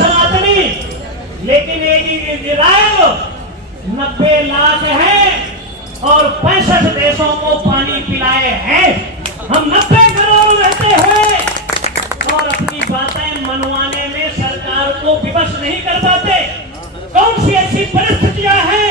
सनातनी, लेकिन इजराइल 90 लाख है और 65 देशों को पानी पिलाए हैं। हम 90 करोड़ रहते हुए और अपनी बातें मनवाने में सरकार को विवश नहीं कर पाते। कौन सी ऐसी परिस्थितियां हैं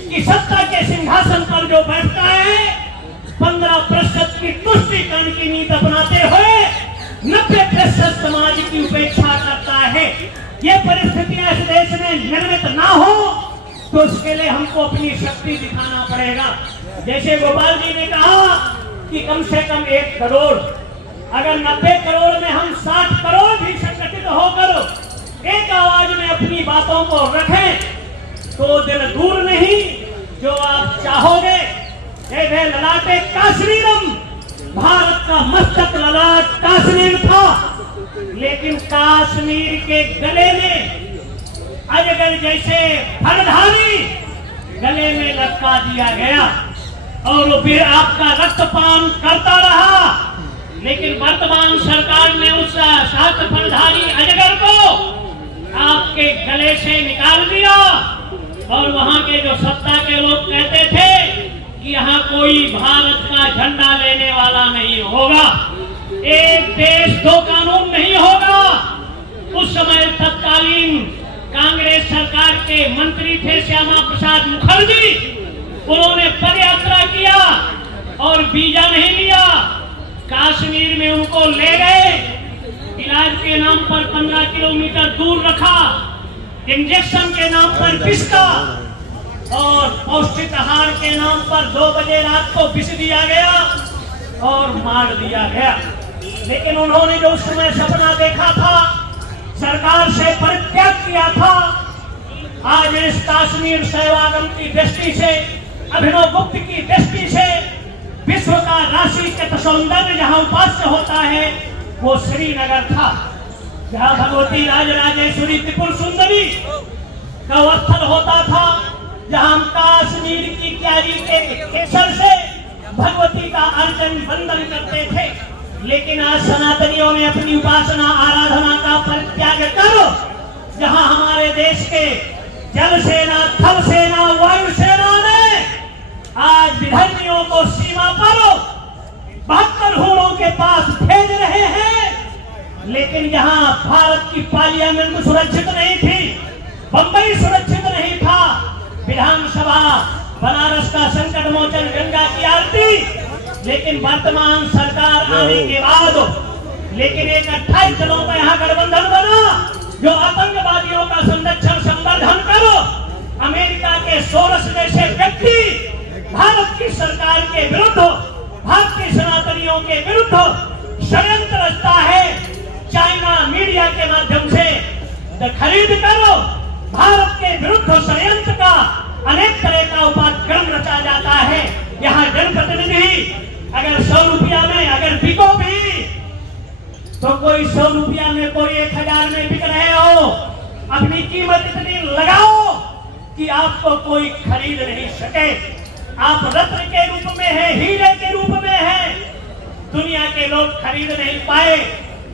कि सत्ता के सिंहासन पर जो बैठता है 15% की तुष्टीकरण की नीति अपनाते हुए 90% समाज की उपेक्षा करता है। ये परिस्थितियां इस देश में निर्मित ना हो तो उसके लिए हमको अपनी शक्ति दिखाना पड़ेगा। जैसे गोपाल जी ने कहा कि कम से कम 1 करोड़, अगर 90 करोड़ में हम 60 करोड़ भी संगठित होकर एक आवाज में अपनी बातों को रखें तो दिन दूर नहीं जो आप चाहोगे। ललाटे काश्मीरम, भारत का मस्तक ललाट कश्मीर था, लेकिन कश्मीर के गले में अजगर जैसे फलधारी गले में लटका दिया गया और फिर आपका रक्तपान करता रहा। लेकिन वर्तमान सरकार ने उस सात फलधारी अजगर को आपके गले से निकाल दिया और वहां के जो सत्ता के लोग कहते थे कि यहाँ कोई भारत का झंडा लेने वाला नहीं होगा, एक देश 2 कानून नहीं होगा। उस समय तत्कालीन कांग्रेस सरकार के मंत्री थे श्यामा प्रसाद मुखर्जी, उन्होंने पदयात्रा किया और वीजा नहीं लिया, कश्मीर में उनको ले गए, इलाज के नाम पर 15 किलोमीटर दूर रखा, इंजेक्शन के नाम पर पिसका और पौष्टिक आहार के नाम पर 2 बजे रात को पिस दिया गया और मार दिया गया। लेकिन उन्होंने जो उस समय सपना देखा था, सरकार से परित्याग किया था, आज इस कश्मीर सेवागम की दृष्टि से, अभिनव गुप्त की दृष्टि से विश्व का राष्ट्रीय सौंदर्य जहां उपास्य होता है वो श्रीनगर था, जहां भगवती राजराजेश्वरी त्रिपुर सुंदरी का स्थल होता था, जहां कश्मीर की क्यारी के केसर से भगवती का अर्चन वंदन करते थे। लेकिन आज सनातनियों ने अपनी उपासना आराधना का परित्याग करो, जहां हमारे देश के जल सेना, थल सेना, वायु सेना ने आज विधर्मियों को सीमा पर 72 घोड़ों के पास भेज रहे हैं। लेकिन जहां भारत की पार्लियामेंट सुरक्षित नहीं थी, बंबई सुरक्षित नहीं था, विधानसभा, बनारस का संकट मोचन, गंगा की आरती, लेकिन वर्तमान सरकार आने के बाद लेकिन एक 28 दलों का यहाँ गठबंधन बना जो आतंकवादियों का संरक्षण संवर्धन करो। अमेरिका के सोरस जैसे व्यक्ति भारत की सरकार के विरुद्ध, भारत के सनातनियों के विरुद्ध षड्यंत्र रचता है। चाइना मीडिया के माध्यम से खरीद करो, भारत के विरुद्ध षड्यंत्र का अनेक तरह का उपक्रम रचा जाता है। यहाँ जनप्रतिनिधि अगर 100 रुपया में अगर बिको भी तो कोई 100 रुपया में, कोई 1000 में बिक रहे हो, अपनी कीमत इतनी लगाओ कि आपको कोई खरीद नहीं सके। आप रत्न के रूप में है, हीरे के रूप में है, दुनिया के लोग खरीद नहीं पाए,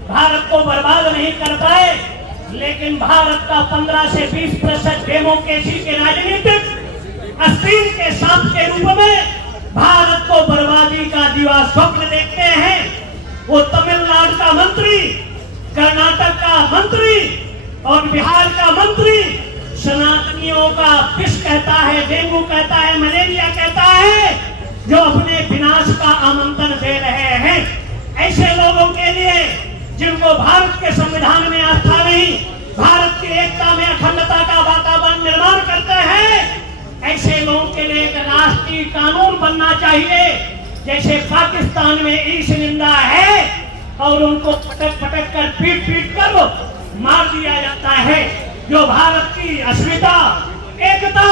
भारत को बर्बाद नहीं कर पाए। लेकिन भारत का 15 से 20% डेमोक्रेसी के राजनीतिक अस्तीन के सांप के रूप में भारत को बर्बादी का दिवा स्वप्न देखते हैं। वो तमिलनाडु का मंत्री, कर्नाटक का मंत्री और बिहार का मंत्री सनातनियों का विष कहता है, डेंगू कहता है, मलेरिया कहता है, जो अपने विनाश का आमंत्रण दे रहे हैं। ऐसे लोगों के लिए जिनको भारत के संविधान में आस्था नहीं, भारत की एकता में अखंडता का वातावरण निर्माण करते हैं, ऐसे लोगों के लिए एक राष्ट्रीय कानून बनना चाहिए। जैसे पाकिस्तान में ईश निंदा है और उनको पटक पटक कर पीट पीट कर मार दिया जाता है। जो भारत की अस्मिता, एकता,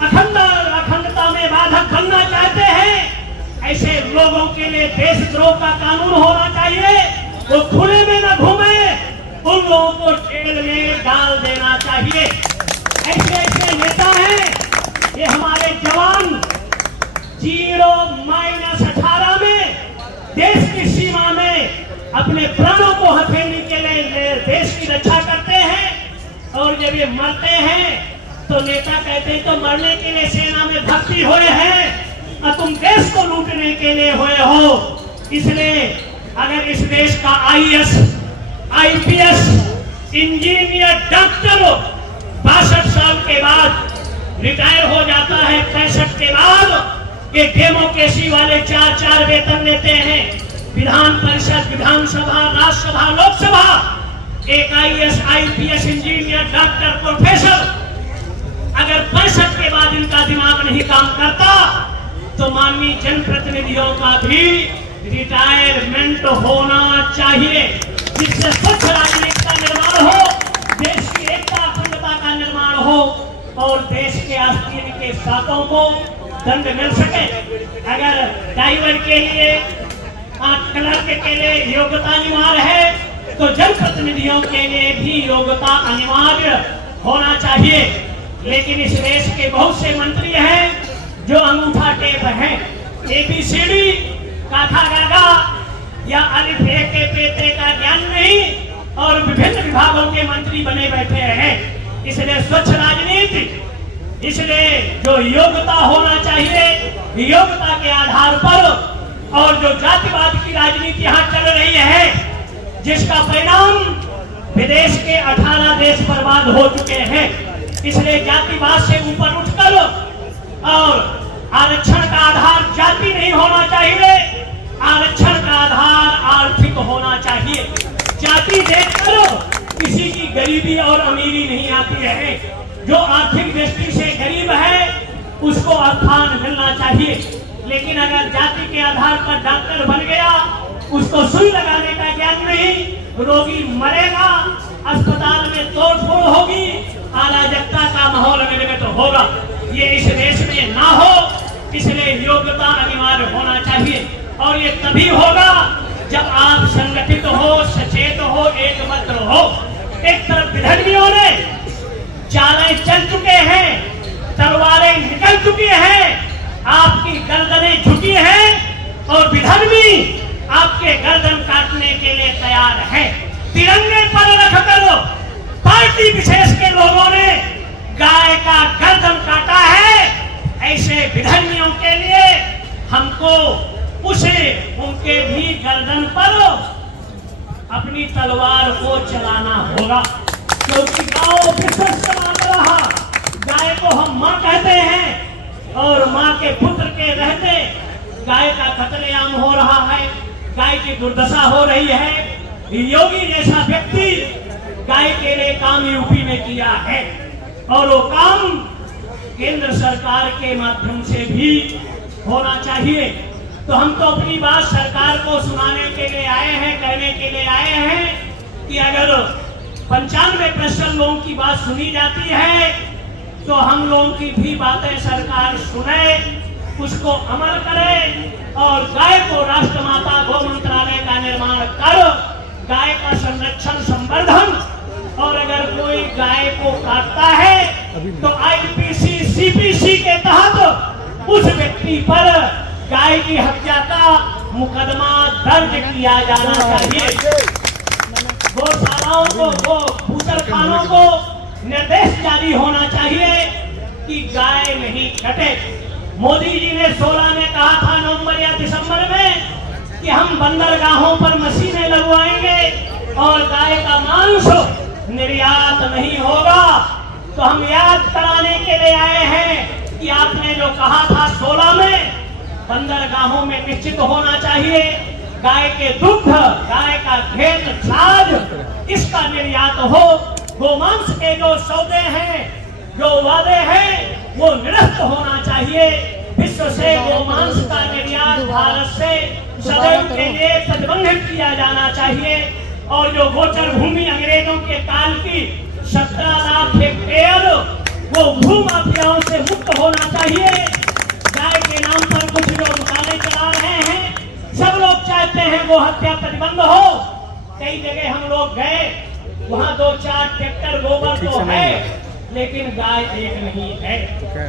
अखंडता में बाधक बनना चाहते हैं, ऐसे लोगों के लिए देशद्रोह का कानून होना चाहिए। वो खुले में न घूमे, उन लोगों को जेल में डाल देना चाहिए। ऐसे ऐसे नेता हैं, ये हमारे जवान 0-18 में देश की सीमा में अपने प्राणों को हथेली के लिए देश की रक्षा करते हैं। जब ये मरते हैं तो नेता कहते हैं तो मरने के लिए सेना में भर्ती हुए हैं और तुम देश को लूटने के लिए हुए हो। इसलिए अगर इस देश का आईएएस, आईपीएस, इंजीनियर, डॉक्टर 62 साल के बाद रिटायर हो जाता है, 65 के बाद ये डेमोक्रेसी वाले 4-4 वेतन लेते हैं। विधान परिषद, विधानसभा, राज्यसभा, लोकसभा, एक IAS, IPS, engineer, doctor, professor, अगर 65 के बाद इनका दिमाग नहीं काम करता तो माननीय जनप्रतिनिधियों का भी रिटायरमेंट होना चाहिए, जिससे स्वच्छ राजनीति का निर्माण हो, देश की एकता अखंडता का निर्माण हो और देश के आस्तीन के साथों को दंड मिल सके। अगर ड्राइवर के लिए, क्लर्क के लिए योग्यता अनिवार्य है तो जनप्रतिनिधियों के लिए भी योग्यता अनिवार्य होना चाहिए। लेकिन इस देश के बहुत से मंत्री हैं जो अंगूठा टेप हैं, एबीसीडी, काथा गागा या अलिफ ए के पेते का ज्ञान नहीं और विभिन्न विभागों के मंत्री बने बैठे हैं। इसलिए स्वच्छ राजनीति, इसलिए जो योग्यता होना चाहिए, योग्यता के आधार पर, और जो जातिवाद की राजनीति यहाँ चल रही है जिसका परिणाम विदेश के 18 देश बर्बाद हो चुके हैं। इसलिए जातिवाद से ऊपर उठकर और आरक्षण का आधार जाति नहीं होना चाहिए, आरक्षण का आधार आर्थिक होना चाहिए। जाति देखकर किसी की गरीबी और अमीरी नहीं आती है। जो आर्थिक दृष्टि से गरीब है उसको स्थान मिलना चाहिए। लेकिन अगर जाति के आधार पर डॉक्टर बन गया, उसको सुई लगाने का ज्ञान नहीं, रोगी मरेगा, अस्पताल में तोड़फोड़ होगी, अराजकता का माहौल निर्मित होगा। ये इस देश में ना हो, इसलिए योग्यता अनिवार्य होना चाहिए। और ये तभी होगा जब आप संगठित हो, सचेत हो, एकमत्र हो। एक तरफ विधर्मियों ने चालें चल चुके हैं, तलवारें निकल चुकी हैं, आपकी गर्दनें झुकी हैं और विधर्मी आपके गर्दन काटने के लिए तैयार है। तिरंगे पर रखकर पार्टी विशेष के लोगों ने गाय का गर्दन काटा है। ऐसे विधर्मियों के लिए हमको उनके भी गर्दन पर अपनी तलवार को चलाना होगा, क्योंकि गांव विश्वस्त मान रहा। गाय को हम मां कहते हैं और मां के पुत्र के रहते गाय का कत्लेआम हो रहा है, गाय की दुर्दशा हो रही है। योगी जैसा व्यक्ति गाय के लिए काम यूपी में किया है और वो काम केंद्र सरकार के माध्यम से भी होना चाहिए। तो हम तो अपनी बात सरकार को सुनाने के लिए आए हैं, कहने के लिए आए हैं कि अगर 95% लोगों की बात सुनी जाती है तो हम लोगों की भी बातें सरकार सुने, उसको अमल करे और गाय को राष्ट्रमाता गौ मंत्रालय का निर्माण कर गाय का संरक्षण संवर्धन, और अगर कोई गाय को काटता है तो आईपीसी सीपीसी के तहत उस व्यक्ति पर गाय की हत्या का मुकदमा दर्ज किया जाना चाहिए। गौशालाओं को, गो बूचड़खानों को निर्देश जारी होना चाहिए कि गाय नहीं कटे। मोदी जी ने 16 में कहा था नवंबर या दिसंबर में कि हम बंदरगाहों पर मशीनें लगवाएंगे और गाय का मांस निर्यात नहीं होगा। तो हम याद कराने के लिए आए हैं कि आपने जो कहा था 16 में, बंदरगाहों में निश्चित होना चाहिए गाय के दुग्ध, गाय का खेत, छाछ, इसका निर्यात हो। गोमांस के जो सौदे हैं, जो वादे हैं, वो निरस्त होना चाहिए। विश्व से गोमांस का निर्यात भारत से सदैव के लिए प्रतिबंधित किया जाना चाहिए। और जो गोचर भूमि अंग्रेजों के काल की 17 लाख हेक्टेयर, वो भू माफियाओं से मुक्त होना चाहिए। गाय के नाम पर कुछ जो दुकानें चला रहे हैं, सब लोग चाहते हैं वो हत्या प्रतिबंध हो। कई जगह हम लोग गए, वहाँ 2-4 ट्रैक्टर गोबर तो है, लेकिन गाय एक नहीं है।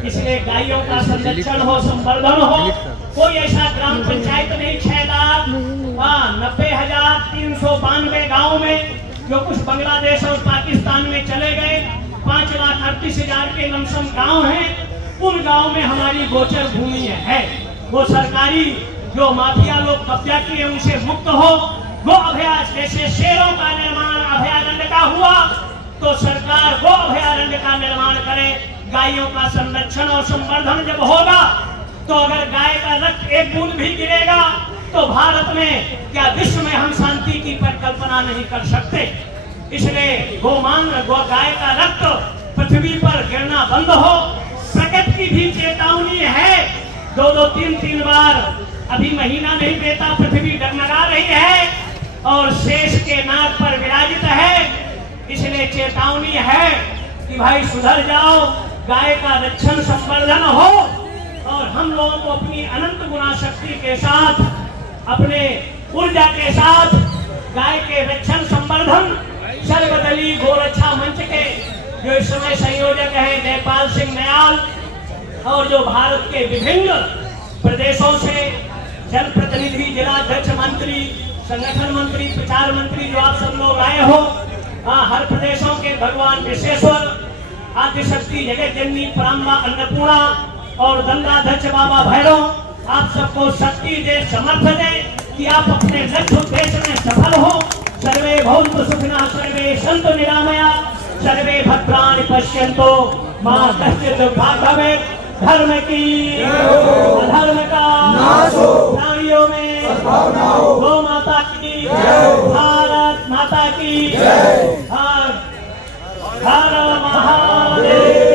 इसलिए गायों का संरक्षण हो, संवर्धन हो। कोई ऐसा ग्राम पंचायत नहीं 6,90,392 गाँव में जो कुछ बांग्लादेश और पाकिस्तान में चले गए, 32,000 के लमसम गांव हैं, उन गांव में हमारी गोचर भूमि है। वो सरकारी जो माफिया लोग कब्जा किए उनसे मुक्त हो। वो अभयारण्य जैसे शेरों का निर्माण अभयारण्य का हुआ तो सरकार वो अभयारण्य का निर्माण करे। गायों का संरक्षण और संवर्धन जब होगा तो अगर गाय का रक्त एक बूंद भी गिरेगा तो भारत में क्या विश्व में हम शांति की परिकल्पना नहीं कर सकते। इसलिए गाय का रक्त पृथ्वी पर गिरना बंद हो। प्रकृति की भी चेतावनी है, 2-3 बार अभी महीना नहीं देता पृथ्वी डगमगा रही है और शेष के नाक पर विराजित है। इसलिए चेतावनी है कि भाई सुधर जाओ, गाय का रक्षण संवर्धन हो और हम लोगों को अपनी अनंत गुना शक्ति के साथ, अपने ऊर्जा के साथ गाय के रक्षण संवर्धन सर्वदलीय गोरक्षा मंच के जो इस समय संयोजक है जयपाल सिंह नयाल और जो भारत के विभिन्न प्रदेशों से जनप्रतिनिधि, जिलाध्यक्ष, मंत्री, संगठन मंत्री, प्रचार मंत्री जो आप सब लोग आए हो, हर प्रदेशों के भगवान विश्वेश्वर, आदिशक्ति जगत जननी पराम्बा अन्नपूर्णा और दंडाध्यक्ष बाबा भैरव आप सबको शक्ति दे, समर्थ दे कि आप अपने लक्ष्य उद्देश्य में सफल हो। सर्वे भवन्तु सुखिनः, सर्वे सन्तु निरामया, सर्वे भद्राणि पश्यन्तु मा कश्चित् दुर्भाग् भवेत्। धर्म की अधर्म का नाश हो, प्राणियों में गौ माता की, भारत माता की, हर हर महादेव।